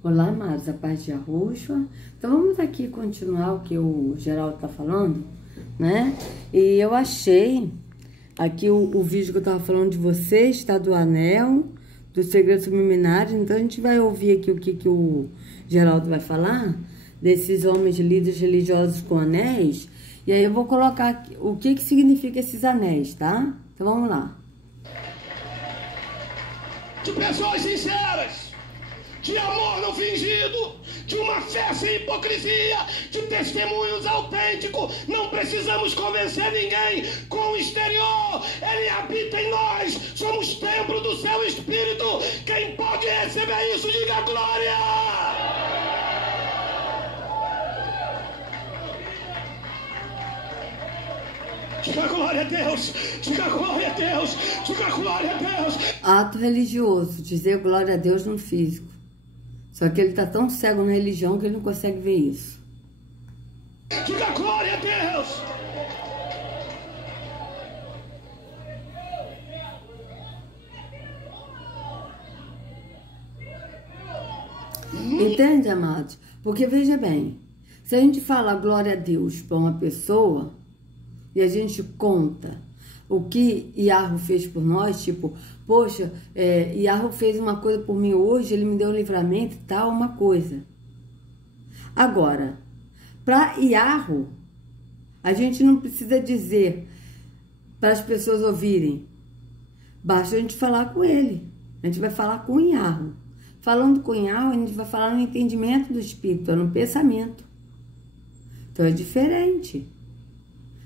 Olá, amados, a paz de Yahushua. Então vamos aqui continuar o que o Geraldo está falando, né? E eu achei aqui o vídeo que eu estava falando de vocês, tá? Do anel, dos segredos subliminares. Então a gente vai ouvir aqui o que o Geraldo vai falar desses homens líderes religiosos com anéis. E aí eu vou colocar aqui o que significa esses anéis, tá? Então vamos lá. De pessoas sinceras, de amor não fingido, de uma fé sem hipocrisia, de testemunhos autênticos. Não precisamos convencer ninguém com o exterior. Ele habita em nós. Somos templo do seu Espírito. Quem pode receber isso, diga glória. Diga glória a Deus, diga glória a Deus, diga glória a Deus. Ato religioso, dizer glória a Deus no físico. Só que ele está tão cego na religião que ele não consegue ver isso. Diga glória a Deus. Entende, amados? Porque veja bem, se a gente fala glória a Deus para uma pessoa e a gente conta o que Yahweh fez por nós, tipo, poxa, Yahweh fez uma coisa por mim hoje, ele me deu um livramento e tal, uma coisa. Agora, para Yahweh, a gente não precisa dizer para as pessoas ouvirem, basta a gente falar com ele. A gente vai falar com Yahweh. Falando com Yahweh, a gente vai falar no entendimento do Espírito, no pensamento. Então é diferente.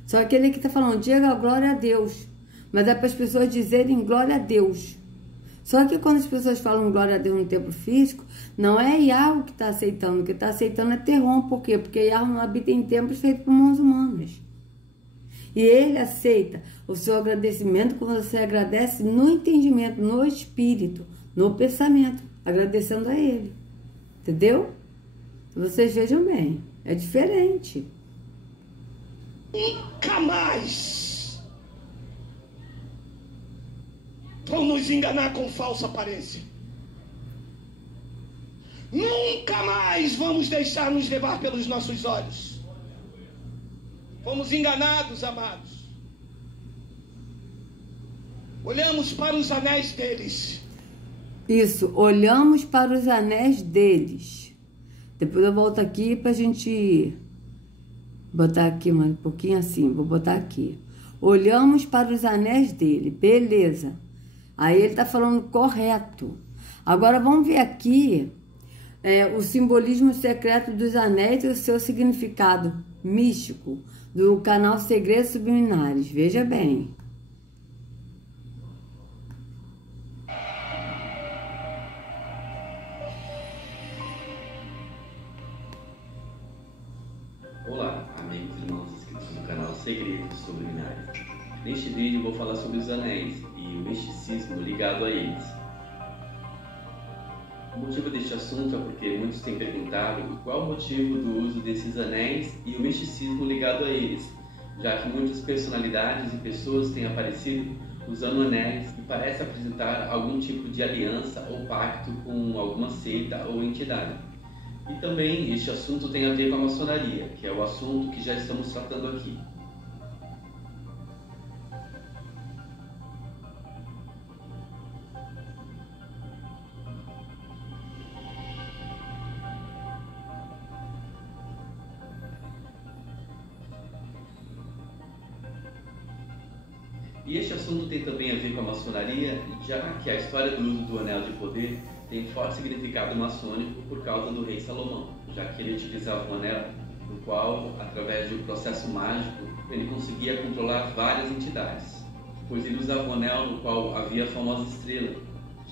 Só aquele que está falando, diga glória a Deus. Mas é para as pessoas dizerem glória a Deus. Só que quando as pessoas falam glória a Deus no templo físico, não é Yahweh que está aceitando. O que está aceitando é Terron. Por quê? Porque Yahweh não habita em templos feitos por mãos humanas. E ele aceita o seu agradecimento quando você agradece no entendimento, no espírito, no pensamento, agradecendo a ele. Entendeu? Vocês vejam bem, é diferente. Nunca mais vão nos enganar com falsa aparência. Nunca mais vamos deixar nos levar pelos nossos olhos. Fomos enganados, amados. Olhamos para os anéis deles. Isso, olhamos para os anéis deles. Depois eu volto aqui para a gente botar aqui um pouquinho assim, vou botar aqui. Olhamos para os anéis dele, beleza. Aí ele está falando correto. Agora vamos ver aqui o simbolismo secreto dos anéis e o seu significado místico do canal Segredos Subliminares. Veja bem. Olá, amigos e irmãos inscritos no canal Segredos Subliminares. Neste vídeo vou falar sobre os anéis e o misticismo ligado a eles. O motivo deste assunto é porque muitos têm perguntado qual o motivo do uso desses anéis e o misticismo ligado a eles, já que muitas personalidades e pessoas têm aparecido usando anéis e parece apresentar algum tipo de aliança ou pacto com alguma seita ou entidade. E também este assunto tem a ver com a maçonaria, que é o assunto que já estamos tratando aqui. E este assunto tem também a ver com a maçonaria, já que a história do uso do anel de poder tem forte significado maçônico por causa do rei Salomão, já que ele utilizava um anel no qual, através de um processo mágico, ele conseguia controlar várias entidades, pois ele usava um anel no qual havia a famosa estrela,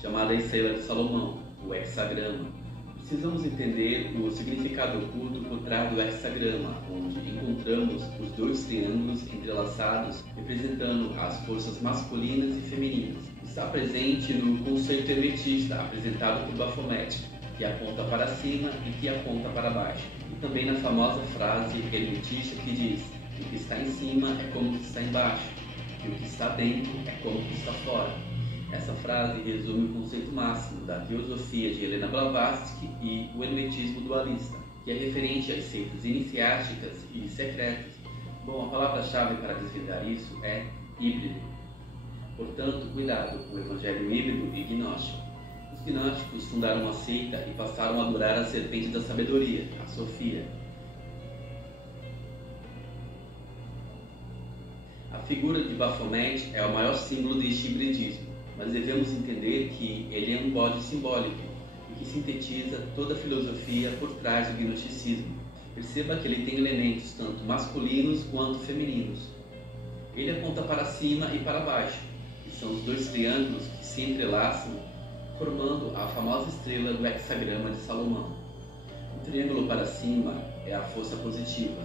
chamada Estrela de Salomão, o hexagrama. Precisamos entender o significado oculto por trás do hexagrama, onde encontramos os dois triângulos entrelaçados representando as forças masculinas e femininas. Está presente no conceito hermetista apresentado por Baphomet, que aponta para cima e que aponta para baixo. E também na famosa frase hermetista que diz: o que está em cima é como o que está embaixo, e o que está dentro é como o que está fora. Essa frase resume o conceito máximo da teosofia de Helena Blavatsky e o hermetismo dualista, que é referente às seitas iniciáticas e secretas. Bom, a palavra-chave para desvendar isso é híbrido. Portanto, cuidado com o evangelho híbrido e gnóstico. Os gnósticos fundaram uma seita e passaram a adorar a serpente da sabedoria, a Sofia. A figura de Baphomet é o maior símbolo deste hibridismo, mas devemos entender que ele é um bode simbólico e que sintetiza toda a filosofia por trás do gnosticismo. Perceba que ele tem elementos tanto masculinos quanto femininos. Ele aponta para cima e para baixo, que são os dois triângulos que se entrelaçam, formando a famosa estrela do hexagrama de Salomão. O triângulo para cima é a força positiva,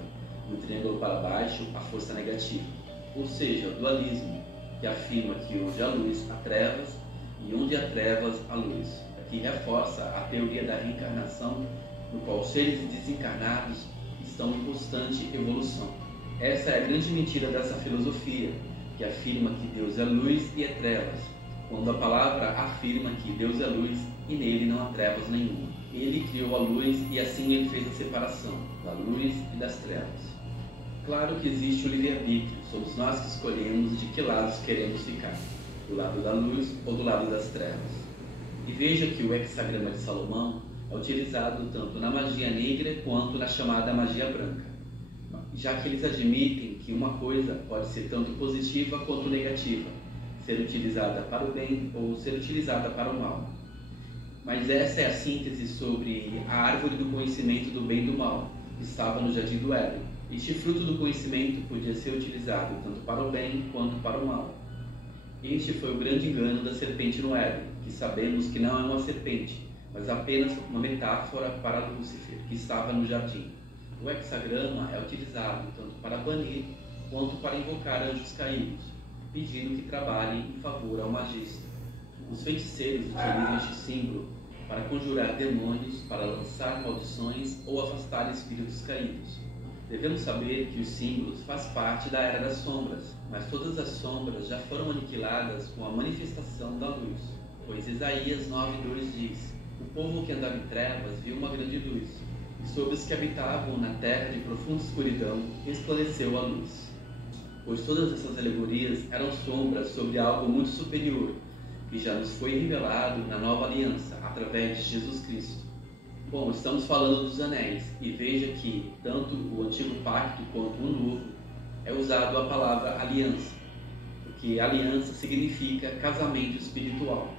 e o triângulo para baixo a força negativa, ou seja, o dualismo, que afirma que onde há luz há trevas e onde há trevas há luz, que reforça a teoria da reencarnação, no qual os seres desencarnados estão em constante evolução. Essa é a grande mentira dessa filosofia, que afirma que Deus é luz e é trevas, quando a palavra afirma que Deus é luz e nele não há trevas nenhuma. Ele criou a luz e assim ele fez a separação da luz e das trevas. Claro que existe o livre-arbítrio, somos nós que escolhemos de que lados queremos ficar, do lado da luz ou do lado das trevas. E veja que o hexagrama de Salomão é utilizado tanto na magia negra quanto na chamada magia branca, já que eles admitem que uma coisa pode ser tanto positiva quanto negativa, ser utilizada para o bem ou ser utilizada para o mal. Mas essa é a síntese sobre a árvore do conhecimento do bem e do mal, que estava no Jardim do Éden. Este fruto do conhecimento podia ser utilizado tanto para o bem quanto para o mal. Este foi o grande engano da serpente no Éden, que sabemos que não é uma serpente, mas apenas uma metáfora para Lúcifer, que estava no jardim. O hexagrama é utilizado tanto para banir quanto para invocar anjos caídos, pedindo que trabalhem em favor ao magista. Os feiticeiros utilizam este símbolo para conjurar demônios, para lançar maldições ou afastar espíritos caídos. Devemos saber que os símbolos fazem parte da Era das Sombras, mas todas as sombras já foram aniquiladas com a manifestação da luz, pois Isaías 9:2 diz: o povo que andava em trevas viu uma grande luz, e sobre os que habitavam na terra de profunda escuridão resplandeceu a luz. Pois todas essas alegorias eram sombras sobre algo muito superior, que já nos foi revelado na nova aliança, através de Jesus Cristo. Bom, estamos falando dos anéis, e veja que tanto o antigo pacto quanto o novo é usado a palavra aliança, porque aliança significa casamento espiritual,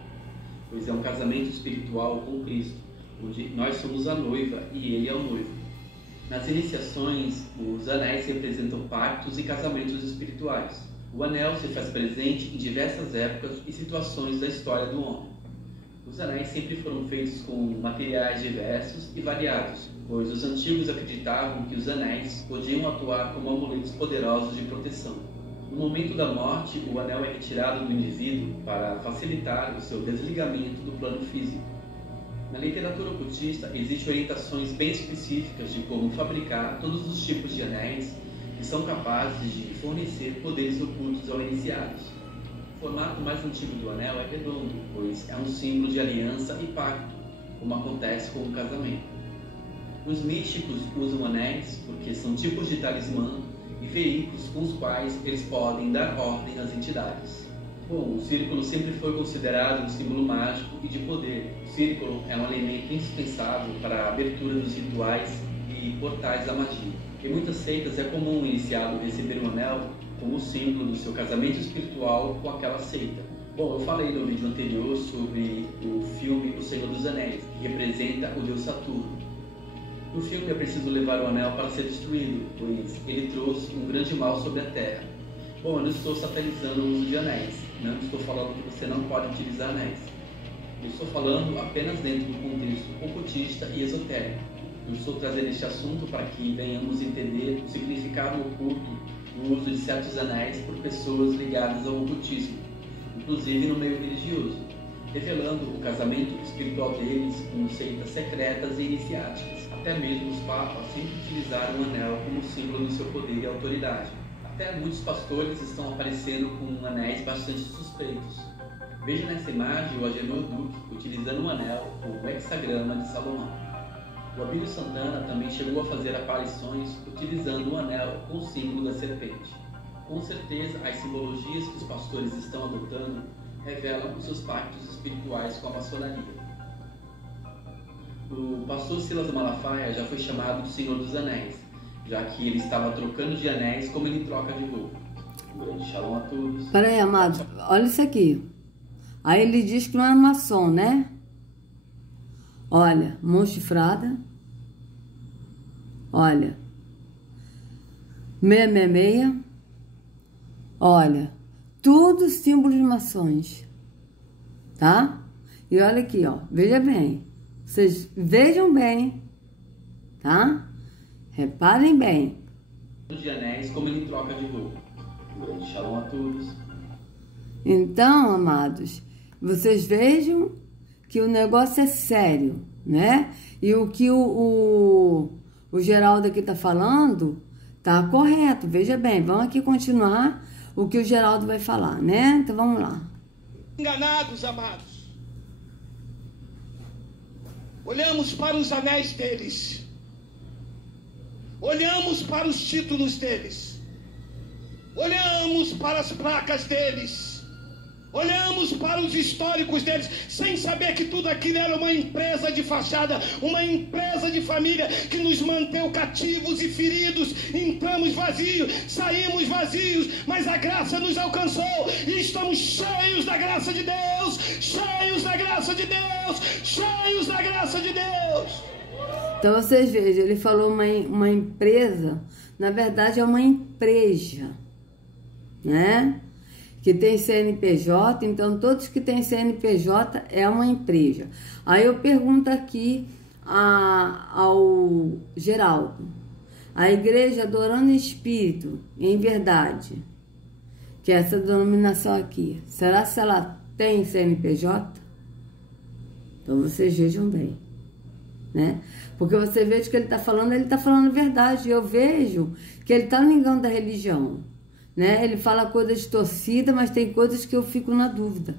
pois é um casamento espiritual com Cristo, onde nós somos a noiva e Ele é o noivo. Nas iniciações, os anéis representam pactos e casamentos espirituais. O anel se faz presente em diversas épocas e situações da história do homem. Os anéis sempre foram feitos com materiais diversos e variados, pois os antigos acreditavam que os anéis podiam atuar como amuletos poderosos de proteção. No momento da morte, o anel é retirado do indivíduo para facilitar o seu desligamento do plano físico. Na literatura ocultista, existem orientações bem específicas de como fabricar todos os tipos de anéis que são capazes de fornecer poderes ocultos aos iniciados. O formato mais antigo do anel é redondo, pois é um símbolo de aliança e pacto, como acontece com o casamento. Os místicos usam anéis porque são tipos de talismã e veículos com os quais eles podem dar ordem às entidades. Bom, o círculo sempre foi considerado um símbolo mágico e de poder. O círculo é um elemento indispensável para a abertura dos rituais e portais da magia. Em muitas seitas é comum o iniciado receber um anel como símbolo do seu casamento espiritual com aquela seita. Bom, eu falei no vídeo anterior sobre o filme O Senhor dos Anéis, que representa o deus Saturno. No filme é preciso levar o anel para ser destruído, pois ele trouxe um grande mal sobre a Terra. Bom, eu não estou satanizando o uso de anéis, não estou falando que você não pode utilizar anéis. Eu estou falando apenas dentro do contexto ocultista e esotérico. Eu estou trazendo este assunto para que venhamos entender o significado oculto no uso de certos anéis por pessoas ligadas ao ocultismo, inclusive no meio religioso, revelando o casamento espiritual deles com seitas secretas e iniciáticas. Até mesmo os papas sempre utilizaram o anel como símbolo do seu poder e autoridade. Até muitos pastores estão aparecendo com anéis bastante suspeitos. Veja nessa imagem o Agenor Duque utilizando um anel com o hexagrama de Salomão. O Abílio Santana também chegou a fazer aparições utilizando um anel com o símbolo da serpente. Com certeza, as simbologias que os pastores estão adotando revelam os seus pactos espirituais com a maçonaria. O pastor Silas Malafaia já foi chamado de Senhor dos Anéis, já que ele estava trocando de anéis como ele troca de roupa. Um grande shalom a todos. Peraí, amado, olha isso aqui. Aí ele diz que não é maçom, né? Olha, mão chifrada. Olha, 666. Olha, tudo símbolo de maçons, tá? E olha aqui, ó, veja bem. Vocês vejam bem, tá? Reparem bem. De anéis como ele troca de roupa. Um grande shalom a todos. Então, amados, vocês vejam que o negócio é sério, né? E o que o Geraldo aqui tá falando tá correto. Veja bem, vamos aqui continuar o que o Geraldo vai falar, né? Então vamos lá. Enganados, amados. Olhamos para os anéis deles. Olhamos para os títulos deles. Olhamos para as placas deles. Olhamos para os históricos deles, sem saber que tudo aquilo era uma empresa de fachada, uma empresa de família que nos manteve cativos e feridos. Entramos vazios, saímos vazios, mas a graça nos alcançou e estamos cheios da graça de Deus, cheios da graça de Deus, cheios da graça de Deus. Então vocês vejam, ele falou uma empresa, na verdade é uma empresa, né? Que tem CNPJ, então todos que têm CNPJ é uma empresa. Aí eu pergunto aqui ao Geraldo, a igreja adorando em espírito, em verdade, que é essa denominação aqui, será se ela tem CNPJ? Então vocês vejam bem, né? Porque você vê que ele está falando a verdade. Eu vejo que ele está negando a religião, né? Ele fala coisas distorcidas, mas tem coisas que eu fico na dúvida.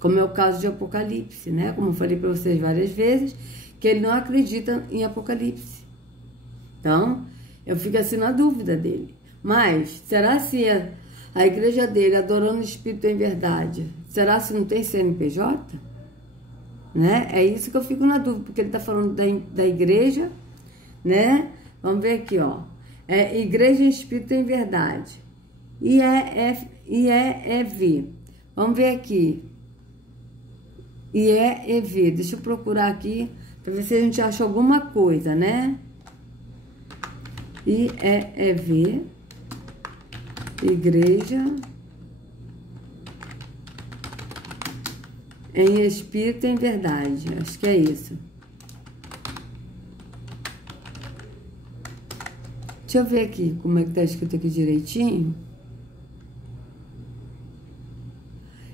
Como é o caso de Apocalipse, né? Como eu falei para vocês várias vezes, que ele não acredita em Apocalipse. Então, eu fico assim na dúvida dele. Mas, será se a igreja dele, adorando o Espírito em verdade, será se não tem CNPJ? Né? É isso que eu fico na dúvida, porque ele está falando da igreja, né? Vamos ver aqui, ó. É Igreja em Espírito em Verdade. IEV. Vamos ver aqui. IEV. Deixa eu procurar aqui para ver se a gente acha alguma coisa, né? IEV. Igreja em Espírito em Verdade. Acho que é isso. Deixa eu ver aqui como é que tá escrito aqui direitinho.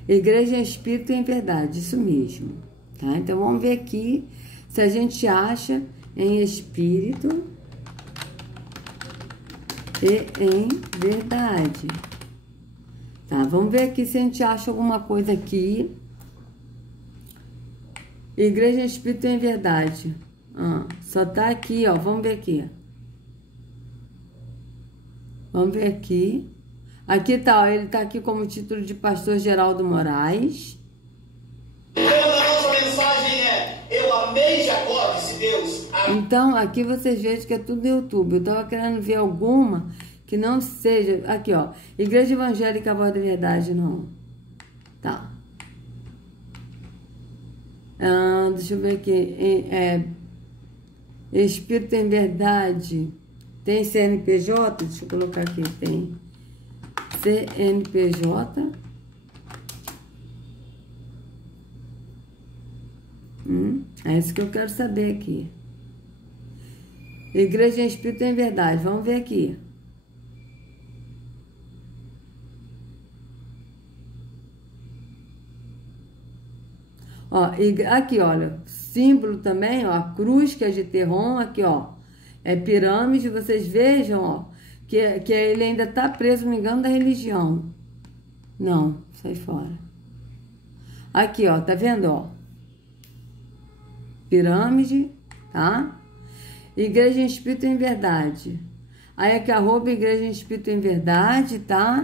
Igreja em Espírito em Verdade, isso mesmo. Tá? Então vamos ver aqui se a gente acha em Espírito e em Verdade. Tá? Vamos ver aqui se a gente acha alguma coisa aqui. Igreja em Espírito em Verdade. Só tá aqui, ó. Vamos ver aqui. Vamos ver aqui. Aqui tá, ó, ele tá aqui como título de Pastor Geraldo Moraes. O tema da nossa mensagem é: eu amei Jacó, disse Deus. Então, aqui vocês veem que é tudo no YouTube. Eu tava querendo ver alguma que não seja... Aqui, ó. Igreja Evangélica Voz da Verdade, não. Tá. Deixa eu ver aqui. Espírito em Verdade. Tem CNPJ? Deixa eu colocar aqui. Tem CNPJ. É isso que eu quero saber aqui. Igreja em Espírito em Verdade. Vamos ver aqui. Ó, aqui, olha, símbolo também, ó, a cruz, que é de Terron, aqui, ó, é pirâmide, vocês vejam, ó, que ele ainda tá preso, não me engano, da religião. Não, sai fora. Aqui, ó, tá vendo, ó? Pirâmide, tá? Igreja em Espírito em Verdade. Aí aqui, arroba Igreja em Espírito em Verdade, tá?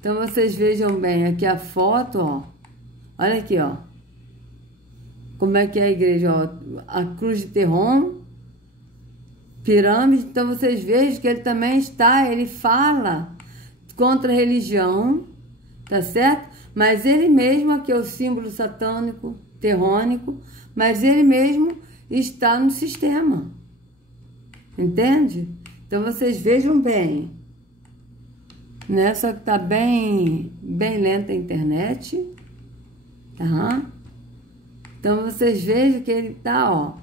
Então, vocês vejam bem aqui a foto, ó. Olha aqui, ó. Como é que é a igreja, ó. A cruz de Terron, pirâmide. Então, vocês vejam que ele também está, ele fala contra a religião, tá certo? Mas ele mesmo, aqui é o símbolo satânico, terrônico, mas ele mesmo está no sistema. Entende? Então, vocês vejam bem. Né? Só que tá bem lenta a internet. Tá? Então, vocês vejam que ele tá, ó.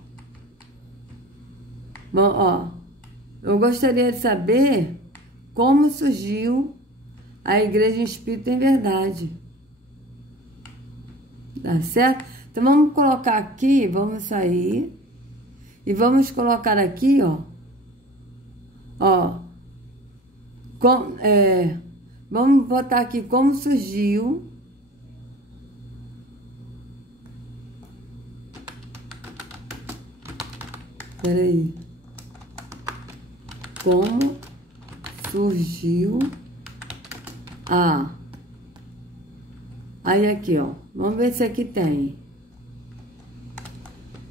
Bom, ó. Eu gostaria de saber como surgiu a Igreja em Espírito em Verdade. Tá certo? Então, vamos colocar aqui, vamos sair. E vamos colocar aqui, ó. Ó. Vamos botar aqui como surgiu. Peraí. Como surgiu a... Aí aqui, ó. Vamos ver se aqui tem.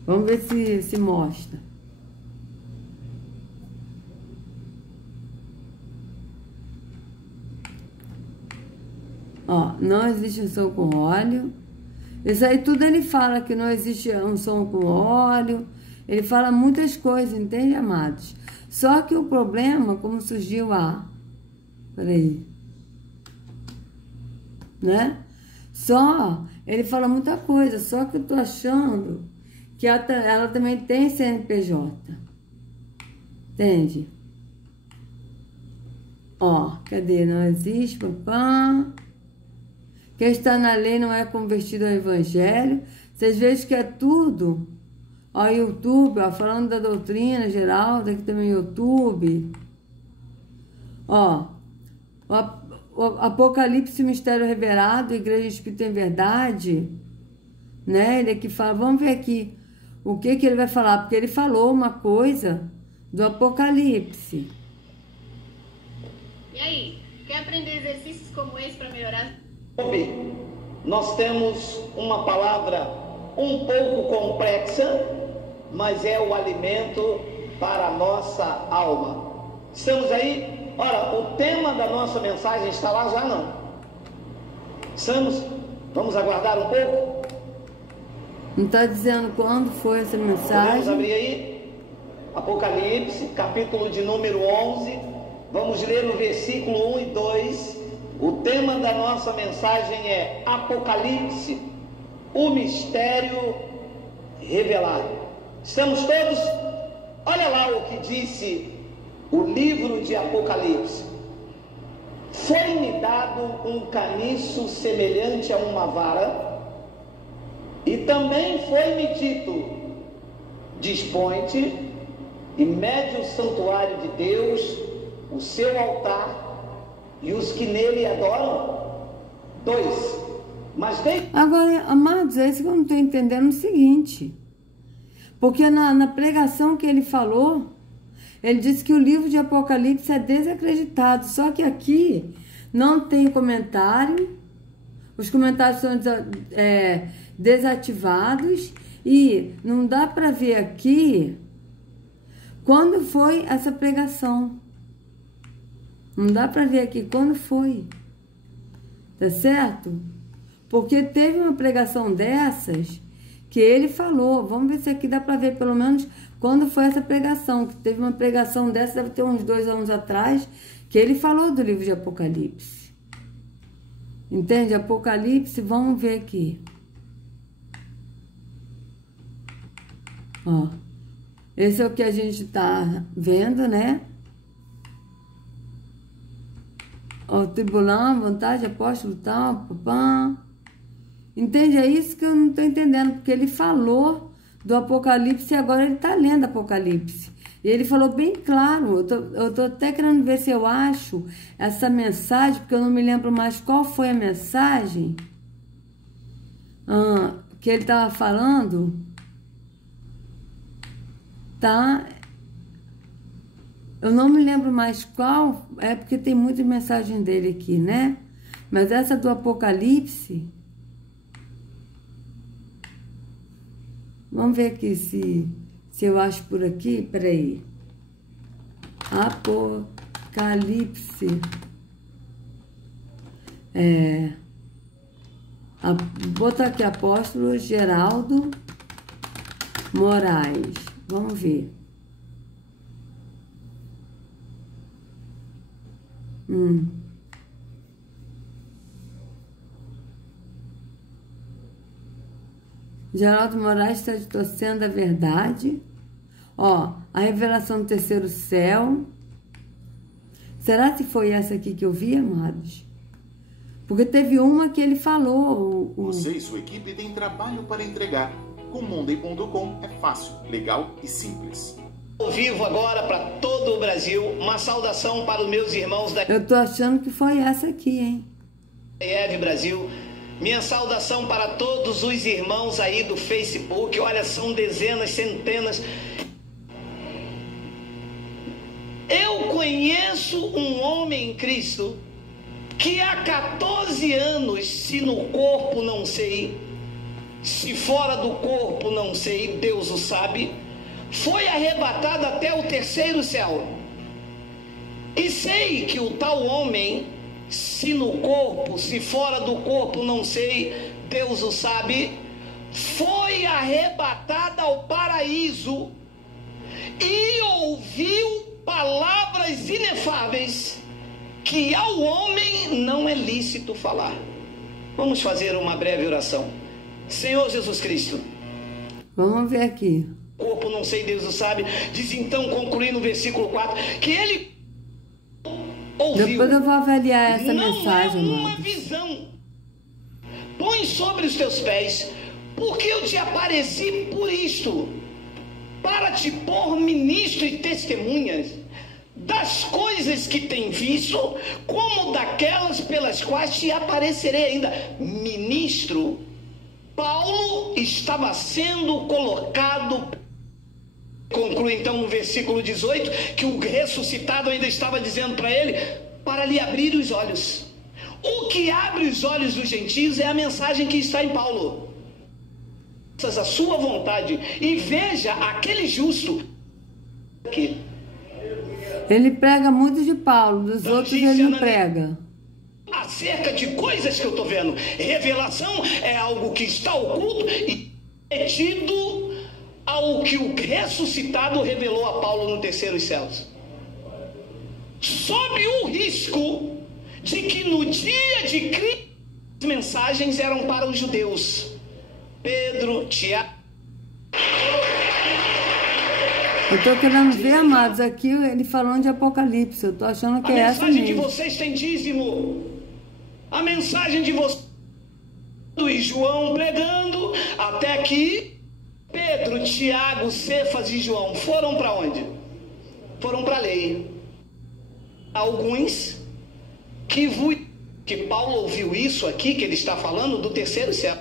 Vamos ver se mostra. Ó, não existe unção com óleo. Isso aí tudo ele fala que não existe unção com óleo. Ele fala muitas coisas, entende, amados? Só que o problema, como surgiu a... Peraí. Né? Só, ele fala muita coisa, só que eu tô achando que ela também tem CNPJ. Entende? Ó, cadê? Não existe, papá. Quem está na lei não é convertido ao evangelho. Vocês vejam que é tudo. Ó, YouTube, ó, falando da doutrina geral, aqui também YouTube. Ó, o Apocalipse, Mistério Revelado, Igreja Espírita em Verdade, né? Ele aqui fala, vamos ver aqui o que ele vai falar, porque ele falou uma coisa do Apocalipse. E aí, quer aprender exercícios como esse para melhorar? Nós temos uma palavra um pouco complexa, mas é o alimento para a nossa alma. Estamos aí? Ora, o tema da nossa mensagem está lá já não? Estamos? Vamos aguardar um pouco? Não está dizendo quando foi essa mensagem? Podemos abrir aí? Apocalipse, capítulo de número 11. Vamos ler o versículo 1 e 2. O tema da nossa mensagem é Apocalipse, o mistério revelado. Estamos todos? Olha lá o que disse o livro de Apocalipse. Foi-me dado um caniço semelhante a uma vara, e também foi-me dito: dispõe-te e mede o santuário de Deus, o seu altar e os que nele adoram. 2. Agora, amados, é isso que eu não estou entendendo o seguinte. Porque na pregação que ele falou, ele disse que o livro de Apocalipse é desacreditado. Só que aqui não tem comentário. Os comentários são desativados. E não dá para ver aqui quando foi essa pregação. Não dá para ver aqui quando foi. Tá certo? Porque teve uma pregação dessas que ele falou. Vamos ver se aqui dá para ver pelo menos quando foi essa pregação. Que teve uma pregação dessa, deve ter uns 2 anos atrás, que ele falou do livro de Apocalipse. Entende? Apocalipse, vamos ver aqui. Ó. Esse é o que a gente tá vendo, né? Ó, tribulão, vontade, apóstolo, tal, papã. Entende? É isso que eu não estou entendendo, porque ele falou do Apocalipse e agora ele está lendo Apocalipse. E ele falou bem claro, eu tô até querendo ver se eu acho essa mensagem, porque eu não me lembro mais qual foi a mensagem. que ele estava falando, tá? Eu não me lembro mais qual, é porque tem muitas mensagens dele aqui, né? Mas essa do Apocalipse, vamos ver aqui se eu acho por aqui, peraí. Apocalipse. Vou botar aqui apóstolo Geraldo Moraes. Vamos ver. Geraldo Moraes está distorcendo a verdade. Ó, a revelação do terceiro céu. Será que foi essa aqui que eu vi, amados? Porque teve uma que ele falou. Você e sua equipe têm trabalho para entregar. Com Monday.com é fácil, legal e simples. Ao vivo agora para todo o Brasil, uma saudação para os meus irmãos da Eu tô achando que foi essa aqui, hein? EV Brasil. Minha saudação para todos os irmãos aí do Facebook. Olha, são dezenas, centenas. Eu conheço um homem em Cristo que há 14 anos, se no corpo não sei, se fora do corpo não sei, Deus o sabe, foi arrebatado até o terceiro céu. E sei que o tal homem, se no corpo, se fora do corpo não sei, Deus o sabe, foi arrebatado ao paraíso e ouviu palavras inefáveis que ao homem não é lícito falar. Vamos fazer uma breve oração. Senhor Jesus Cristo, vamos ver aqui. Corpo não sei, Deus o sabe. Diz então, concluindo no versículo 4, que ele ouviu. Depois eu vou avaliar essa não mensagem, é uma mano. visão. Põe sobre os teus pés, porque eu te apareci por isto, para te pôr ministro e testemunhas das coisas que tem visto, como daquelas pelas quais te aparecerei ainda. Ministro, Paulo estava sendo colocado. Conclui então no versículo 18, que o ressuscitado ainda estava dizendo para ele, para lhe abrir os olhos. O que abre os olhos dos gentios é a mensagem que está em Paulo. A sua vontade, e veja aquele justo que ele prega muito de Paulo, dos outros ele não prega. Acerca de coisas que eu estou vendo. Revelação é algo que está oculto e é tido ao que o ressuscitado revelou a Paulo no terceiro céus. Sob o risco de que no dia de Cristo as mensagens eram para os judeus. Pedro, Tiago. Eu estou querendo ver, amados, aqui ele falando de Apocalipse. Eu estou achando que é essa mesmo. A mensagem de vocês tem dízimo. A mensagem de vocês e João pregando até aqui. Pedro, Tiago, Cefas e João foram para onde? Foram para a lei. Alguns que Paulo ouviu isso aqui que ele está falando do terceiro céu.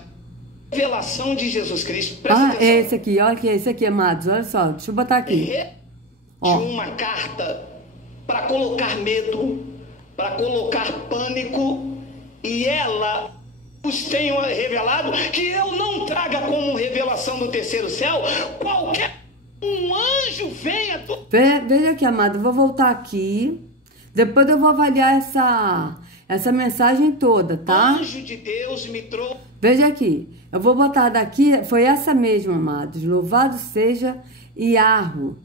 Revelação de Jesus Cristo. Presta atenção. É esse aqui, olha que é esse aqui, amados. Olha só, deixa eu botar aqui. De uma carta para colocar medo, para colocar pânico, e ela os tenho revelado, que eu não traga como revelação do terceiro céu qualquer um anjo venha. Veja aqui, amado, eu vou voltar aqui. Depois eu vou avaliar essa mensagem toda, tá? Anjo de Deus me trouxe. Veja aqui, eu vou botar daqui, foi essa mesma, amados. Louvado seja Iarro,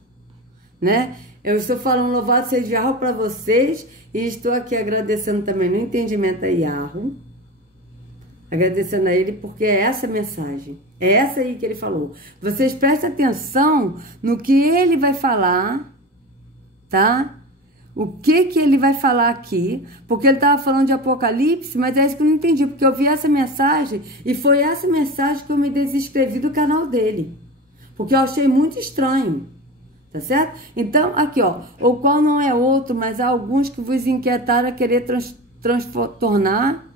né? Eu estou falando louvado seja Iarro para vocês e estou aqui agradecendo também no entendimento a Iarro. Agradecendo a ele porque é essa mensagem, é essa aí que ele falou. Vocês prestem atenção no que ele vai falar, tá? O que ele vai falar aqui, porque ele estava falando de Apocalipse, mas é isso que eu não entendi, porque eu vi essa mensagem e foi essa mensagem que eu me desinscrevi do canal dele, porque eu achei muito estranho, tá certo? Então, aqui ó, o qual não é outro, mas há alguns que vos inquietaram a querer tornar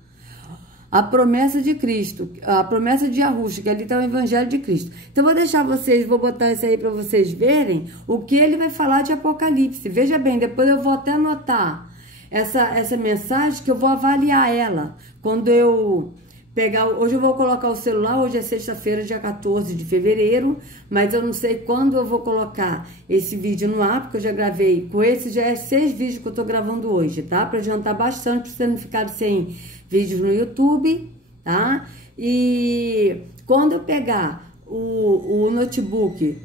a promessa de Cristo, a promessa de Yahusha, que ali está o Evangelho de Cristo. Então, vou deixar vocês, vou botar isso aí para vocês verem o que ele vai falar de Apocalipse. Veja bem, depois eu vou até anotar essa mensagem, que eu vou avaliar ela. Quando eu pegar, hoje eu vou colocar o celular, hoje é sexta-feira, dia 14 de fevereiro, mas eu não sei quando eu vou colocar esse vídeo no ar, porque eu já gravei, com esse já é 6 vídeos que eu tô gravando hoje, tá? Para adiantar bastante, para você não ficar sem vídeos no YouTube, tá? E quando eu pegar o notebook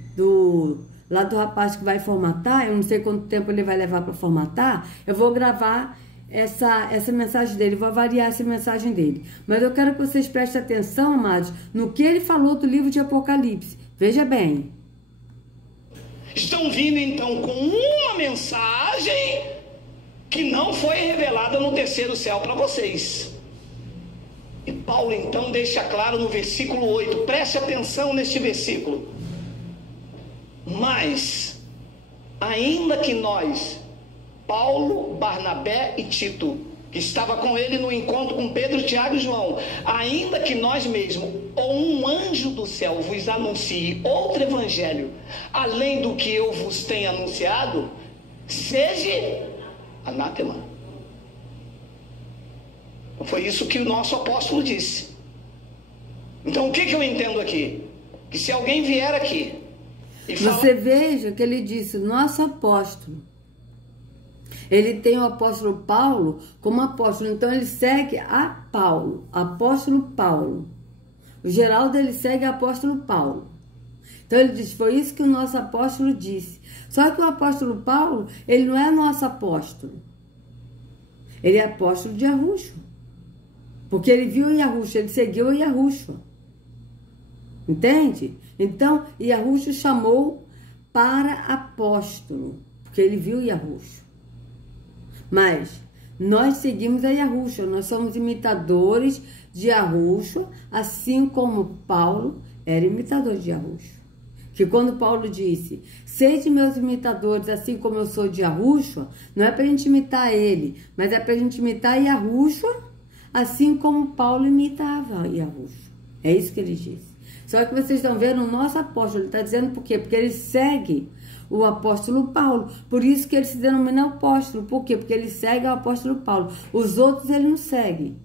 lá do rapaz que vai formatar, eu não sei quanto tempo ele vai levar para formatar, eu vou gravar essa mensagem dele, vou avaliar essa mensagem dele. Mas eu quero que vocês prestem atenção, amados, no que ele falou do livro de Apocalipse. Veja bem. Estão vindo então com uma mensagem que não foi revelada no terceiro céu para vocês. E Paulo então deixa claro no versículo 8, preste atenção neste versículo. Mas, ainda que nós, Paulo, Barnabé e Tito, que estava com ele no encontro com Pedro, Tiago e João, ainda que nós mesmos, ou um anjo do céu vos anuncie outro evangelho, além do que eu vos tenho anunciado, seja anátema. Foi isso que o nosso apóstolo disse. Então o que eu entendo aqui? Que se alguém vier aqui e falar... Você veja que ele disse, nosso apóstolo. Ele tem o apóstolo Paulo como apóstolo, então ele segue a Paulo, apóstolo Paulo. O Geraldo, ele segue o apóstolo Paulo. Então ele diz, foi isso que o nosso apóstolo disse. Só que o apóstolo Paulo, ele não é nosso apóstolo. Ele é apóstolo de Yahusha. Porque ele viu Yahusha, ele seguiu Yahusha. Entende? Então, Yahusha chamou para apóstolo, porque ele viu Yahusha. Mas nós seguimos a Yahusha, nós somos imitadores de Yahusha, assim como Paulo era imitador de Yahusha. Que quando Paulo disse, sede meus imitadores, assim como eu sou de Yahusha, não é para a gente imitar ele, mas é para a gente imitar Yahusha, assim como Paulo imitava Yahusha. É isso que ele disse. Só que vocês estão vendo o nosso apóstolo, ele está dizendo por quê? Porque ele segue o apóstolo Paulo, por isso que ele se denomina apóstolo. Por quê? Porque ele segue o apóstolo Paulo. Os outros ele não segue.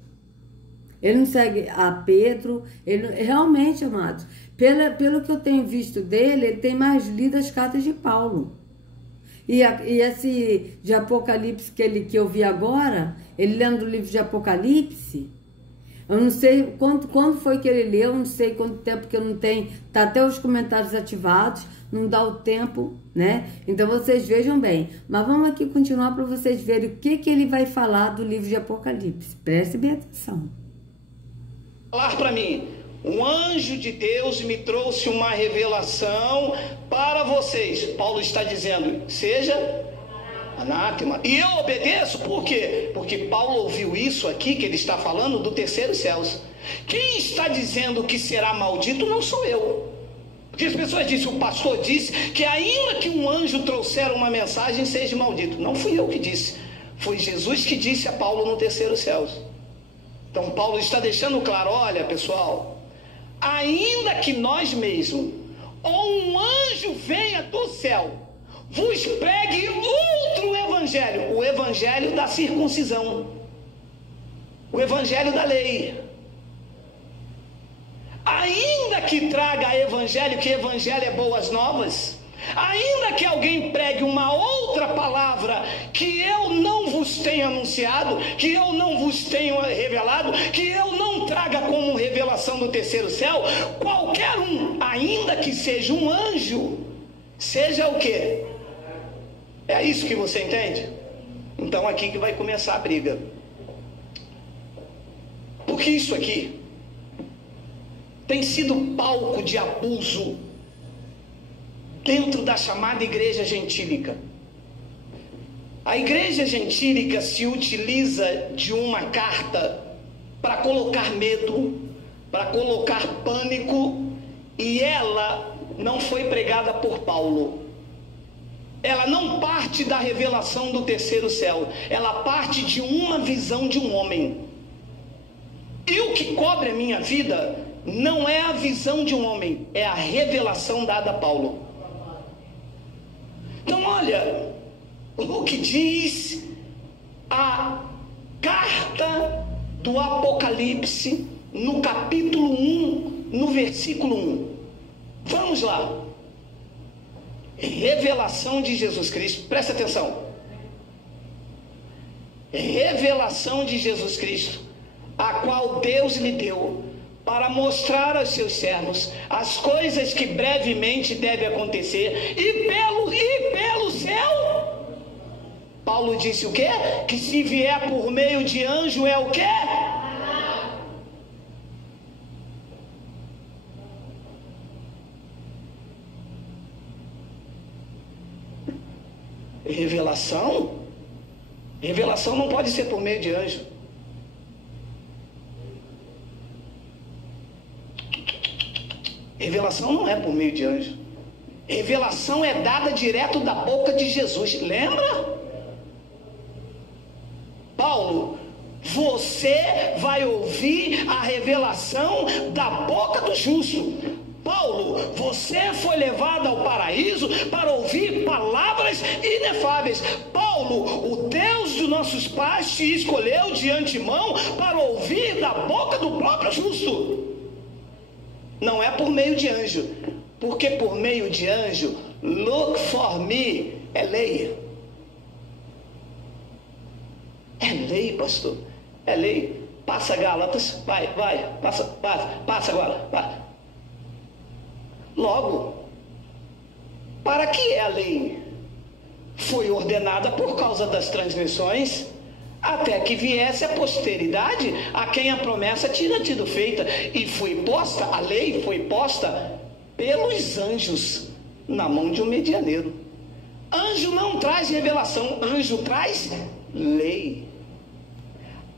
Ele não segue a Pedro. Ele, realmente, amados, pelo que eu tenho visto dele, ele tem mais lido as cartas de Paulo. E esse de Apocalipse que eu vi agora, ele lendo o livro de Apocalipse, eu não sei quando foi que ele leu, não sei quanto tempo que eu não tenho, tá até os comentários ativados, não dá o tempo, né? Então vocês vejam bem. Mas vamos aqui continuar para vocês verem o que ele vai falar do livro de Apocalipse. Prestem bem atenção. Falar para mim, um anjo de Deus me trouxe uma revelação para vocês. Paulo está dizendo, seja anátema. E eu obedeço, por quê? Porque Paulo ouviu isso aqui que ele está falando do terceiro céus. Quem está dizendo que será maldito não sou eu. Porque as pessoas dizem, o pastor disse que ainda que um anjo trouxer uma mensagem, seja maldito. Não fui eu que disse, foi Jesus que disse a Paulo no terceiro céus. Então Paulo está deixando claro, olha pessoal, ainda que nós mesmos, ou um anjo venha do céu, vos pregue outro evangelho, o evangelho da circuncisão, o evangelho da lei, ainda que traga evangelho, que evangelho é boas novas, ainda que alguém pregue uma outra palavra que eu não vos tenho anunciado, que eu não vos tenho revelado, que eu não traga como revelação do terceiro céu, qualquer um, ainda que seja um anjo, seja o quê? É isso que você entende? Então aqui que vai começar a briga. Porque isso aqui tem sido palco de abuso dentro da chamada igreja gentílica. A igreja gentílica se utiliza de uma carta para colocar medo, para colocar pânico, e ela não foi pregada por Paulo. Ela não parte da revelação do terceiro céu, ela parte de uma visão de um homem. E o que cobre a minha vida não é a visão de um homem, é a revelação dada a Paulo. Então olha o que diz a carta do Apocalipse no capítulo 1, no versículo 1. Vamos lá. Revelação de Jesus Cristo, presta atenção. Revelação de Jesus Cristo, a qual Deus lhe deu para mostrar aos seus servos as coisas que brevemente devem acontecer, e pelo céu, Paulo disse o quê? Que se vier por meio de anjo é o quê? Revelação? Revelação não pode ser por meio de anjo. Revelação não é por meio de anjo. Revelação é dada direto da boca de Jesus. Lembra? Paulo, você vai ouvir a revelação da boca do justo. Paulo, você foi levado ao paraíso para ouvir palavras inefáveis. Paulo, o Deus dos nossos pais te escolheu de antemão para ouvir da boca do próprio justo. Não é por meio de anjo, porque por meio de anjo, look for me, é lei. É lei, pastor, é lei. Passa Gálatas, vai, passa agora, vai. Logo, para que é a lei? Foi ordenada por causa das transgressões, até que viesse a posteridade a quem a promessa tinha tido feita, e foi posta, a lei foi posta pelos anjos na mão de um medianeiro. Anjo não traz revelação, anjo traz lei.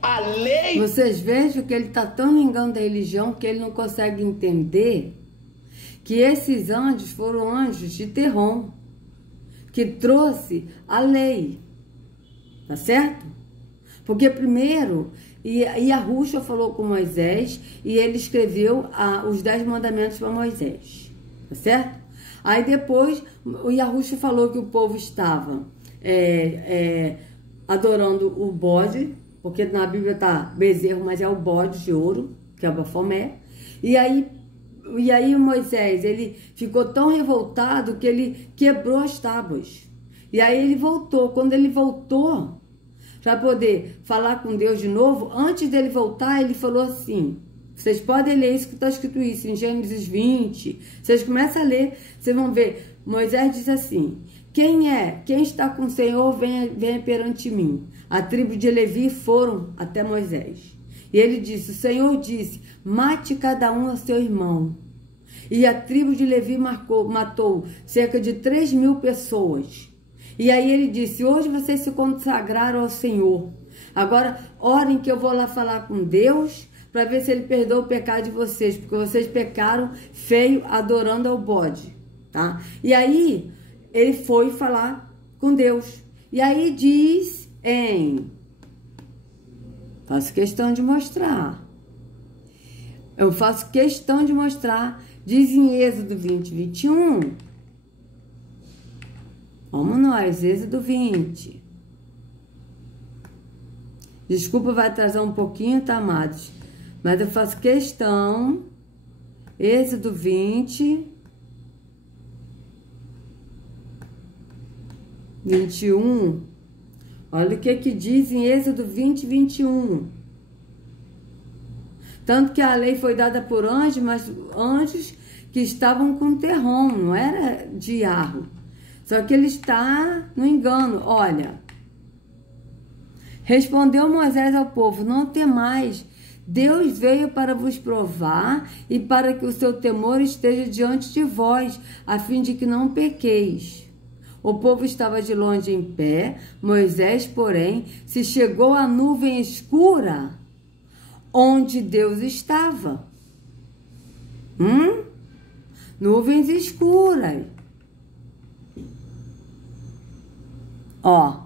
A lei... Vocês vejam que ele está tão no engano da religião que ele não consegue entender que esses anjos foram anjos de Terrom, que trouxe a lei, tá certo? Porque primeiro, Yahushua falou com Moisés e ele escreveu os 10 mandamentos para Moisés, tá certo? Aí depois, o Yahushua falou que o povo estava adorando o bode, porque na Bíblia tá bezerro, mas é o bode de ouro, que é o Bafomé. E aí Moisés, ele ficou tão revoltado que ele quebrou as tábuas. E aí ele voltou. Quando ele voltou para poder falar com Deus de novo, antes dele voltar, ele falou assim, vocês podem ler isso que está escrito isso em Gênesis 20, vocês começam a ler, vocês vão ver, Moisés diz assim, quem está com o Senhor, venha perante mim. A tribo de Levi foram até Moisés. E ele disse, o Senhor disse, mate cada um a seu irmão. E a tribo de Levi matou cerca de 3.000 pessoas. E aí ele disse, hoje vocês se consagraram ao Senhor. Agora orem que eu vou lá falar com Deus para ver se ele perdoa o pecado de vocês. Porque vocês pecaram feio adorando ao bode. Tá? E aí ele foi falar com Deus. E aí diz faço questão de mostrar. Eu faço questão de mostrar. Diz em Êxodo 20, 21. Vamos nós, Êxodo 20. Desculpa, vai atrasar um pouquinho, tá, amados? Mas eu faço questão. Êxodo 20. 21. Olha o que diz em Êxodo 20, 21. Tanto que a lei foi dada por anjos, mas anjos que estavam com Terrom, não era de Yarro. Só que ele está no engano. Olha. Respondeu Moisés ao povo, não temais. Deus veio para vos provar e para que o seu temor esteja diante de vós, a fim de que não pequeis. O povo estava de longe em pé, Moisés, porém, se chegou à nuvem escura onde Deus estava. Nuvens escuras. Ó,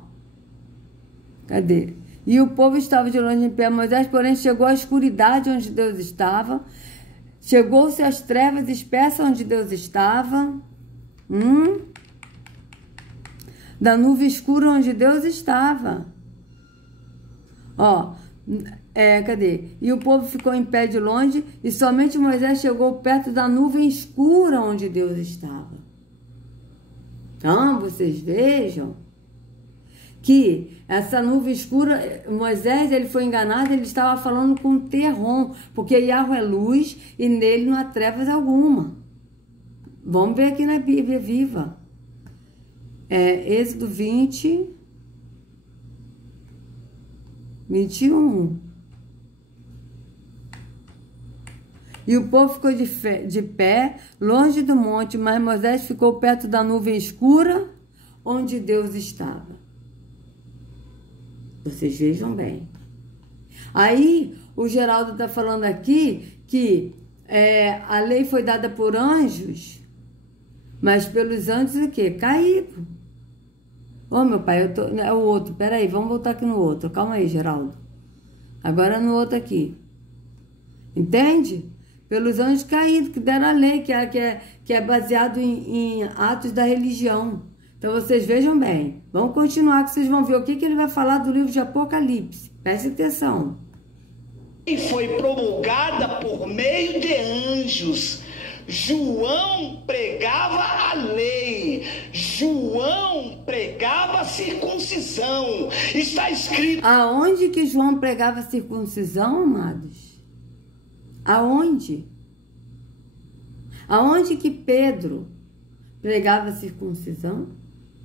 cadê? E o povo estava de longe em pé. Moisés, porém, chegou à escuridade onde Deus estava. Chegou-se às trevas espessas onde Deus estava. Da nuvem escura onde Deus estava. Ó, cadê? E o povo ficou em pé de longe, e somente Moisés chegou perto da nuvem escura onde Deus estava. Então, vocês vejam que essa nuvem escura, Moisés, ele foi enganado, ele estava falando com Terrom, porque Yahweh é luz e nele não há trevas alguma. Vamos ver aqui na Bíblia viva. Êxodo 20, 21. E o povo ficou de pé, longe do monte, mas Moisés ficou perto da nuvem escura, onde Deus estava. Vocês vejam bem. Aí, o Geraldo está falando aqui que a lei foi dada por anjos, mas pelos anjos o quê? Caído. Ô, meu pai, é o outro. Peraí, vamos voltar aqui no outro. Calma aí, Geraldo. Agora no outro aqui. Entende? Pelos anjos caídos, que deram a lei, que é baseado em atos da religião. Então, vocês vejam bem. Vamos continuar, que vocês vão ver o que ele vai falar do livro de Apocalipse. Preste atenção. E foi promulgada por meio de anjos. João pregava a lei. João pregava a circuncisão. Está escrito... Aonde que João pregava a circuncisão, amados? Aonde? Aonde que Pedro pregava a circuncisão?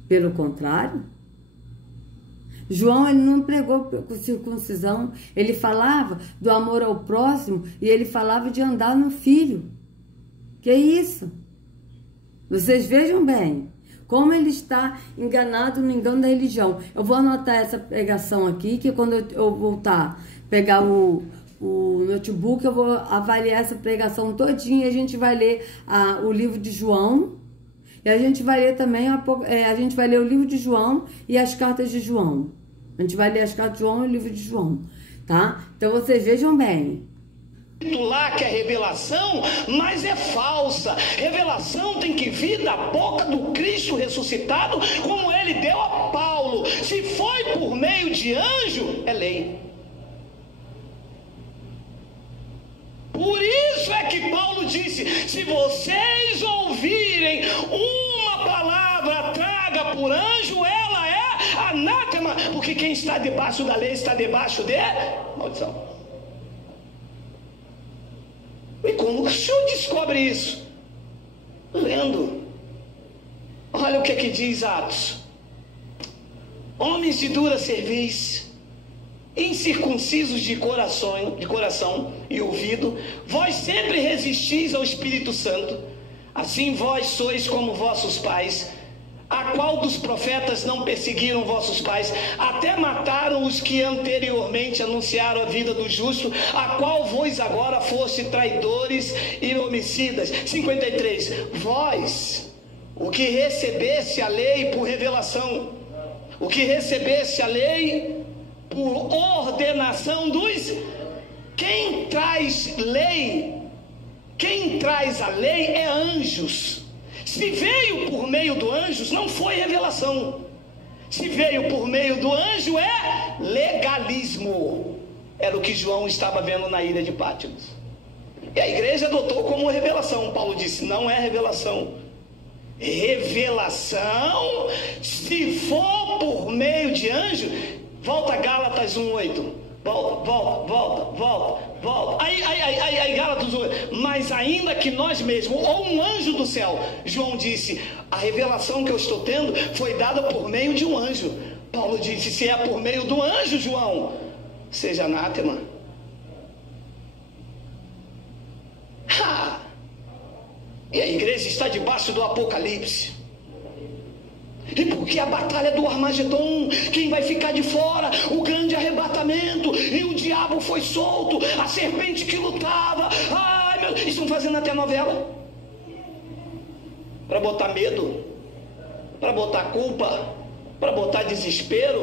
Pelo contrário, João, ele não pregou circuncisão, ele falava do amor ao próximo e ele falava de andar no Filho. Que isso? Vocês vejam bem como ele está enganado no engano da religião. Eu vou anotar essa pregação aqui, que quando eu voltar pegar o notebook, eu vou avaliar essa pregação todinha e a gente vai ler o livro de João. E a gente vai ler também, a gente vai ler o livro de João e as cartas de João. A gente vai ler as cartas de João e o livro de João, tá? Então vocês vejam bem. Lá que é revelação, mas é falsa. Revelação tem que vir da boca do Cristo ressuscitado, como ele deu a Paulo. Se foi por meio de anjo, é lei. Por isso é que Paulo disse: se vocês ouvirem uma palavra traga por anjo, ela é anátema, porque quem está debaixo da lei está debaixo de maldição. E como o senhor descobre isso? Lendo. Olha o que é que diz Atos: homens de dura cerviz, incircuncisos de coração e ouvido, vós sempre resistis ao Espírito Santo, assim vós sois como vossos pais. A qual dos profetas não perseguiram vossos pais, até mataram os que anteriormente anunciaram a vida do justo, a qual vós agora foste traidores e homicidas. 53. Vós, o que recebesse a lei por revelação, o que recebesse a lei por ordenação dos... Quem traz lei, quem traz a lei é anjos. Se veio por meio do anjos, não foi revelação. Se veio por meio do anjo, é legalismo. Era o que João estava vendo na ilha de Patmos. E a igreja adotou como revelação. Paulo disse: não é revelação. Revelação, se for por meio de anjo, volta a Gálatas 1:8. Volta. Aí Gálatas 1:8. Mas ainda que nós mesmos, ou um anjo do céu, João disse: a revelação que eu estou tendo foi dada por meio de um anjo. Paulo disse: se é por meio do anjo, João, seja anátema. E a igreja está debaixo do Apocalipse. E porque a batalha do Armagedon, quem vai ficar de fora? O grande arrebatamento. E o diabo foi solto, a serpente que lutava. Ai meu, estão fazendo até novela para botar medo, para botar culpa, para botar desespero.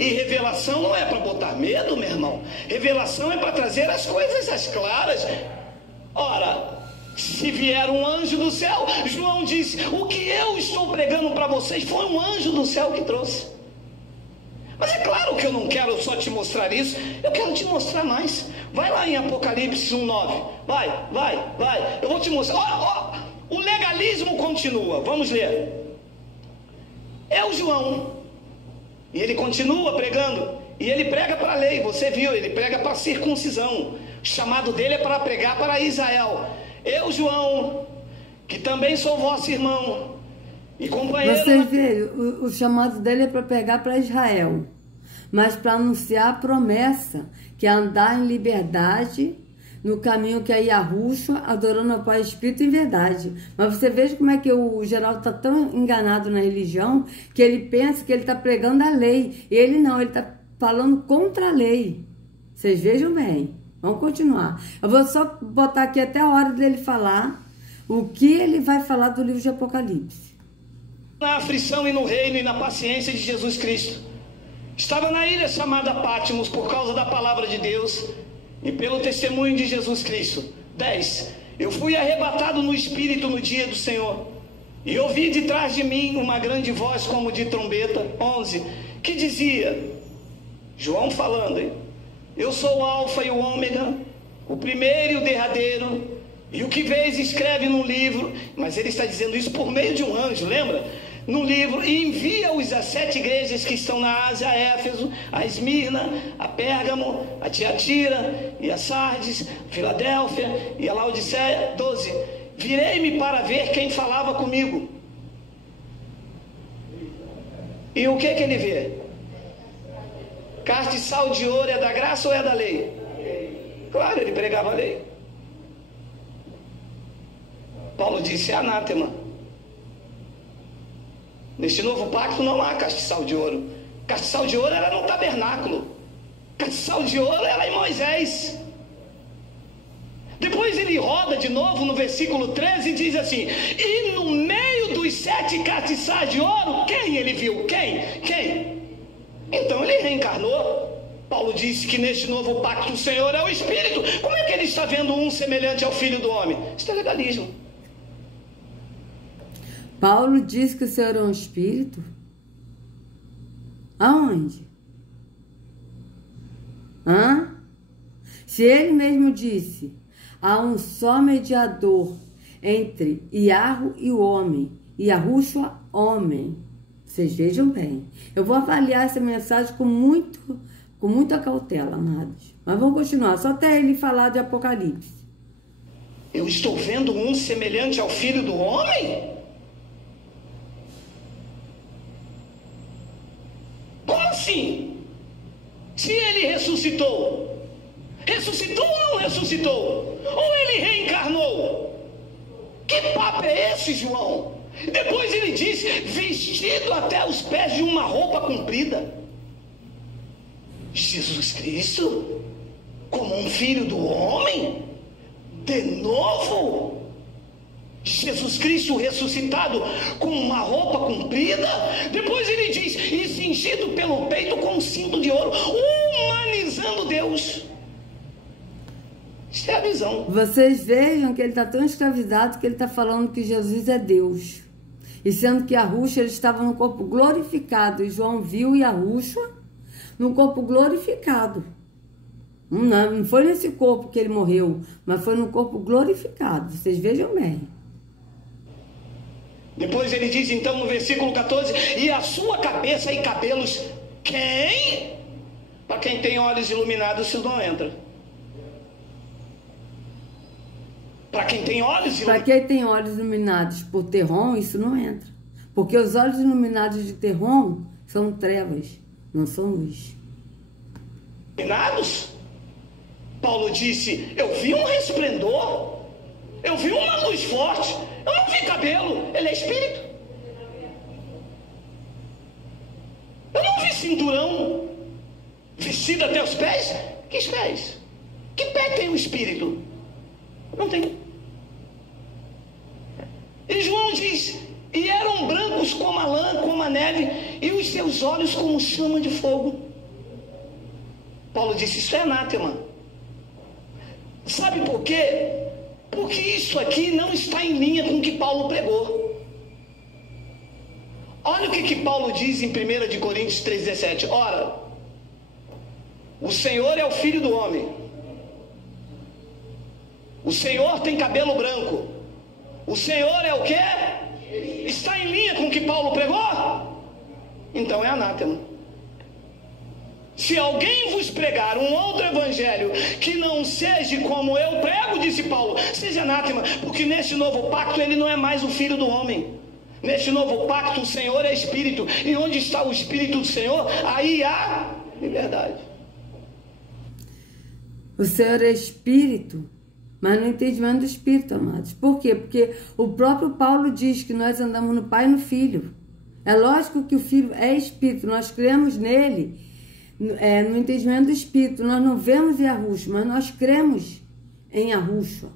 E revelação não é para botar medo, meu irmão. Revelação é para trazer as coisas às claras. Ora, se vier um anjo do céu, João disse, o que eu estou pregando para vocês foi um anjo do céu que trouxe. Mas é claro que eu não quero só te mostrar isso, eu quero te mostrar mais. Vai lá em Apocalipse 1:9. Vai. Eu vou te mostrar. Ó, o legalismo continua. Vamos ler. É o João. E ele continua pregando. E ele prega para a lei, você viu, ele prega para a circuncisão. O chamado dele é para pregar para Israel. Eu, João, que também sou vosso irmão e companheiro... Vocês veem, o chamado dele é para pregar para Israel, mas para anunciar a promessa, que é andar em liberdade, no caminho que é Yahushua, adorando ao Pai Espírito em verdade. Mas você veja como é que o Geraldo está tão enganado na religião, que ele pensa que ele está pregando a lei. E ele não, ele está falando contra a lei. Vocês vejam bem. Vamos continuar. Eu vou só botar aqui até a hora dele falar o que ele vai falar do livro de Apocalipse. Na aflição e no reino e na paciência de Jesus Cristo. Estava na ilha chamada Patmos por causa da palavra de Deus e pelo testemunho de Jesus Cristo. 10. Eu fui arrebatado no Espírito no dia do Senhor e ouvi de trás de mim uma grande voz como de trombeta. 11. Que dizia, João falando, hein? Eu sou o Alfa e o Ômega, o primeiro e o derradeiro, e o que vês escreve num livro, mas ele está dizendo isso por meio de um anjo, lembra? No livro, e envia-os às 7 igrejas que estão na Ásia, a Éfeso, a Esmirna, a Pérgamo, a Tiatira, e a Sardes, a Filadélfia e a Laodiceia. 12. Virei-me para ver quem falava comigo. E o que ele vê? Castiçal de ouro é da graça ou é da lei? Claro, ele pregava a lei. Paulo disse, é anátema. Neste novo pacto não há castiçal de ouro. Castiçal de ouro era no tabernáculo. Castiçal de ouro era em Moisés. Depois ele roda de novo no versículo 13 e diz assim, e no meio dos 7 castiçais de ouro, quem ele viu? Quem? Então ele reencarnou. Paulo disse que neste novo pacto o Senhor é o Espírito. Como é que ele está vendo um semelhante ao Filho do Homem? Isso é legalismo. Paulo diz que o Senhor é um Espírito? Aonde? Se ele mesmo disse, há um só mediador entre Yahu e o homem, Yahushua, homem. Vocês vejam bem. Eu vou avaliar essa mensagem com muita cautela, amados. Mas vamos continuar, só até ele falar de Apocalipse. Eu estou vendo um semelhante ao Filho do Homem? Como assim? Se ele ressuscitou? Ressuscitou ou não ressuscitou? Ou ele reencarnou? Que papo é esse, João? Depois ele diz, vestido até os pés de uma roupa comprida. Jesus Cristo, como um filho do homem, de novo. Jesus Cristo ressuscitado com uma roupa comprida. Depois ele diz, e cingido pelo peito com um cinto de ouro, humanizando Deus. Isso é a visão. Vocês vejam que ele está tão escravizado que ele está falando que Jesus é Deus. E sendo que Yahushua ele estava no corpo glorificado. E João viu Yahushua no corpo glorificado. Não foi nesse corpo que ele morreu, mas foi no corpo glorificado. Vocês vejam bem. Depois ele diz então no versículo 14, e a sua cabeça e cabelos, quem? Para quem tem olhos iluminados isso não entra. Para quem tem olhos iluminados. Para quem tem olhos iluminados por Terron, isso não entra. Porque os olhos iluminados de Terron são trevas, não são luz. Iluminados? Paulo disse, eu vi um resplendor, eu vi uma luz forte, eu não vi cabelo, ele é espírito. Eu não vi cinturão, vestido até os pés. Que pés? Que pé tem o espírito? Não tem. E João diz, e eram brancos cabelos como a lã, como a neve, e os seus olhos como chama de fogo. Paulo disse, isso é anátema. Sabe por quê? Porque isso aqui não está em linha com o que Paulo pregou. Olha o que Paulo diz em 1 de Coríntios 3,17. Ora, o Senhor é o Filho do homem. O Senhor tem cabelo branco. O Senhor é o quê? Está em linha com o que Paulo pregou? Então é anátema. Se alguém vos pregar um outro evangelho que não seja como eu prego, disse Paulo, seja anátema, porque neste novo pacto ele não é mais o Filho do homem. Neste novo pacto o Senhor é Espírito, e onde está o Espírito do Senhor, aí há liberdade. O Senhor é Espírito, mas no entendimento do Espírito, amados. Por quê? Porque o próprio Paulo diz que nós andamos no Pai e no Filho. É lógico que o Filho é Espírito, nós cremos nele. No entendimento do Espírito, nós não vemos Yahushua, mas nós cremos em Yahushua.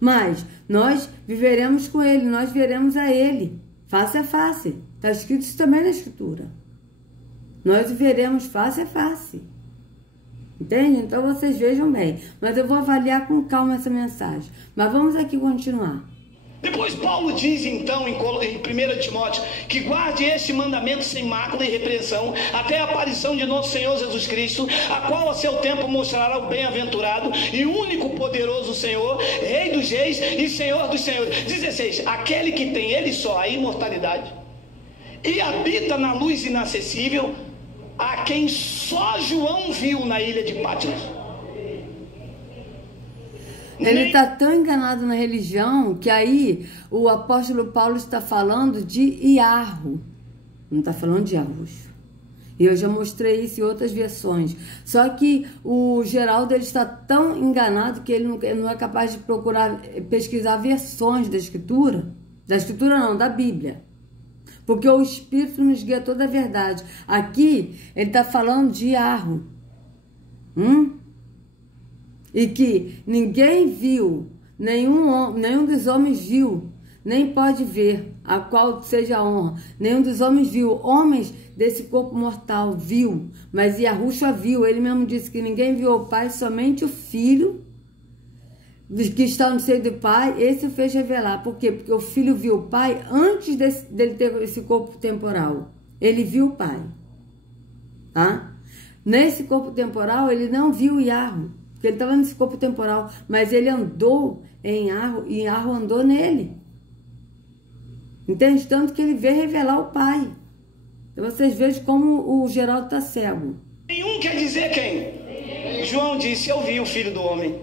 Mas nós viveremos com ele, nós veremos a ele, face a face. Está escrito isso também na Escritura. Nós veremos face a face. Entende? Então vocês vejam bem. Mas eu vou avaliar com calma essa mensagem. Mas vamos aqui continuar. Depois Paulo diz então em 1 Timóteo que guarde este mandamento sem mácula e repreensão até a aparição de nosso Senhor Jesus Cristo, a qual a seu tempo mostrará o bem-aventurado e único poderoso Senhor, Rei dos reis e Senhor dos senhores. 16. Aquele que tem ele só a imortalidade e habita na luz inacessível, a quem só João viu na ilha de Patmos. Ele está tão enganado na religião que aí o apóstolo Paulo está falando de Iarro, não está falando de Yahushua. E eu já mostrei isso em outras versões. Só que o Geraldo ele está tão enganado que ele não é capaz de pesquisar versões da Escritura não, da Bíblia. Porque o Espírito nos guia toda a verdade. Aqui ele está falando de Iarro. E que ninguém viu, nenhum dos homens viu, nem pode ver, a qual seja a honra. Nenhum dos homens viu, homens desse corpo mortal viu, mas Yahushua viu. Ele mesmo disse que ninguém viu o Pai, somente o Filho, que está no seio do Pai, esse o fez revelar. Por quê? Porque o Filho viu o Pai antes dele ter esse corpo temporal. Ele viu o Pai. Tá? Nesse corpo temporal, ele não viu o Iarro. Porque ele estava nesse corpo temporal, mas ele andou em Iarro e Iarro andou nele. Entende? Tanto que ele veio revelar o Pai. Então vocês vejam como o Geraldo está cego. Nenhum quer dizer quem? João disse, eu vi o Filho do Homem.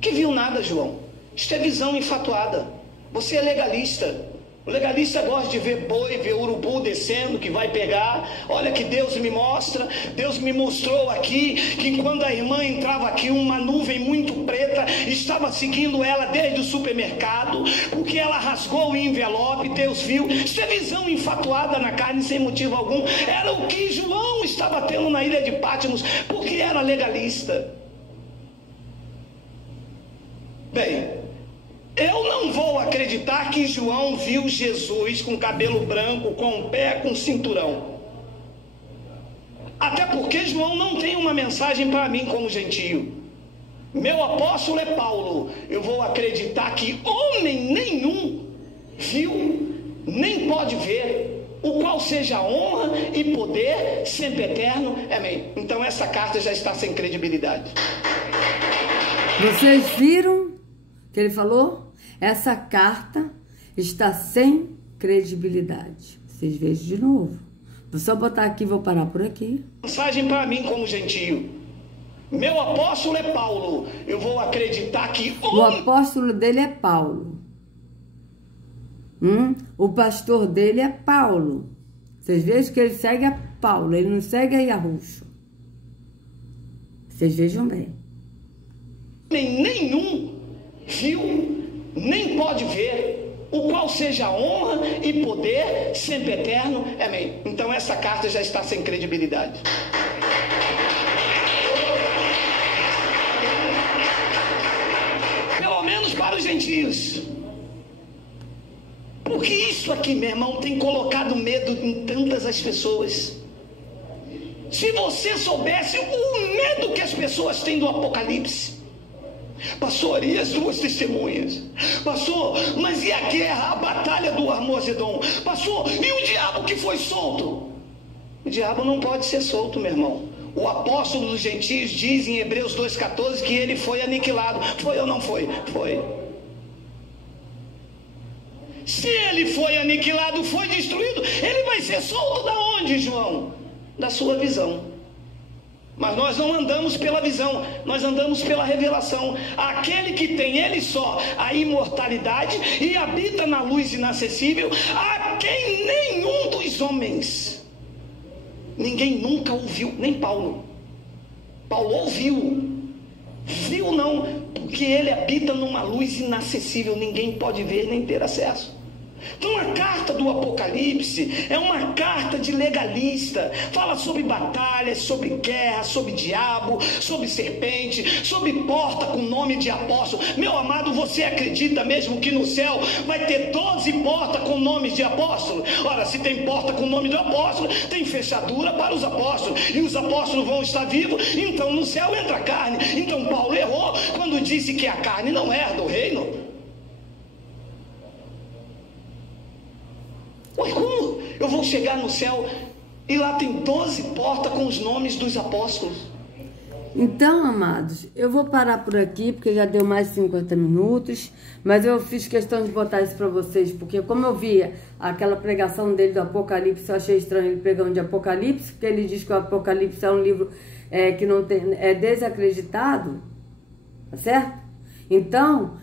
Que viu nada, João. Isto é visão enfatuada. Você é legalista. O legalista gosta de ver boi, ver urubu descendo, que vai pegar. Olha que Deus me mostra. Deus me mostrou aqui que quando a irmã entrava aqui, uma nuvem muito preta estava seguindo ela desde o supermercado, porque ela rasgou o envelope. Deus viu. Isso é visão enfatuada na carne sem motivo algum. Era o que João estava tendo na ilha de Patmos, porque era legalista. Bem, eu não vou acreditar que João viu Jesus com cabelo branco, com pé, com cinturão. Até porque João não tem uma mensagem para mim como gentio. Meu apóstolo é Paulo. Eu vou acreditar que homem nenhum viu, nem pode ver, o qual seja honra e poder sempre eterno. Amém. Então essa carta já está sem credibilidade. Vocês viram que ele falou? Essa carta está sem credibilidade. Vocês vejam de novo. Vou só botar aqui, vou parar por aqui. Mensagem para mim como gentio. Meu apóstolo é Paulo. Eu vou acreditar que o apóstolo dele é Paulo. O pastor dele é Paulo. Vocês vejam que ele segue a Paulo. Ele não segue a Yahushua. Vocês vejam bem. Nenhum viu, nem pode ver, o qual seja honra e poder sempre eterno. Amém. Então essa carta já está sem credibilidade. Pelo menos para os gentios. Por Porque isso aqui, meu irmão, tem colocado medo em tantas as pessoas. Se você soubesse o medo que as pessoas têm do Apocalipse. Pastor, e as duas testemunhas? Pastor, mas e a guerra, a batalha do Armagedon? Pastor, e o diabo que foi solto? O diabo não pode ser solto, meu irmão. O apóstolo dos gentios diz em Hebreus 2,14 que ele foi aniquilado. Foi ou não foi? Foi. Se ele foi aniquilado, foi destruído, ele vai ser solto da onde, João? Da sua visão. Mas nós não andamos pela visão, nós andamos pela revelação. Aquele que tem ele só a imortalidade e habita na luz inacessível, a quem nenhum dos homens, ninguém nunca ouviu, nem Paulo. Paulo ouviu, viu não, porque ele habita numa luz inacessível, ninguém pode ver nem ter acesso. Então a carta do Apocalipse é uma carta de legalista, fala sobre batalhas, sobre guerra, sobre diabo, sobre serpente, sobre porta com nome de apóstolo. Meu amado, você acredita mesmo que no céu vai ter 12 portas com nomes de apóstolo? Ora, se tem porta com o nome do apóstolo, tem fechadura para os apóstolos, e os apóstolos vão estar vivos, então no céu entra a carne. Então Paulo errou quando disse que a carne não herda o reino. Mas como eu vou chegar no céu e lá tem 12 portas com os nomes dos apóstolos? Então, amados, eu vou parar por aqui, porque já deu mais de 50 minutos, mas eu fiz questão de botar isso para vocês, porque como eu via aquela pregação dele do Apocalipse, eu achei estranho ele pregando de Apocalipse, porque ele diz que o Apocalipse é um livro que não tem, é desacreditado, tá certo? Então,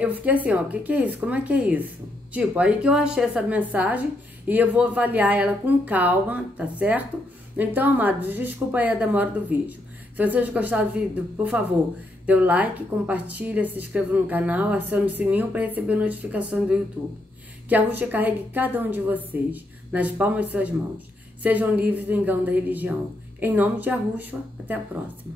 eu fiquei assim, ó, o que é isso? Como é que é isso? Tipo, aí que eu achei essa mensagem e eu vou avaliar ela com calma, tá certo? Então, amados, desculpa aí a demora do vídeo. Se vocês gostaram do vídeo, por favor, dê o like, compartilha, se inscreva no canal, acione o sininho para receber notificações do YouTube. Que a Ruxa carregue cada um de vocês nas palmas de suas mãos. Sejam livres do engano da religião. Em nome de Yahushua, até a próxima.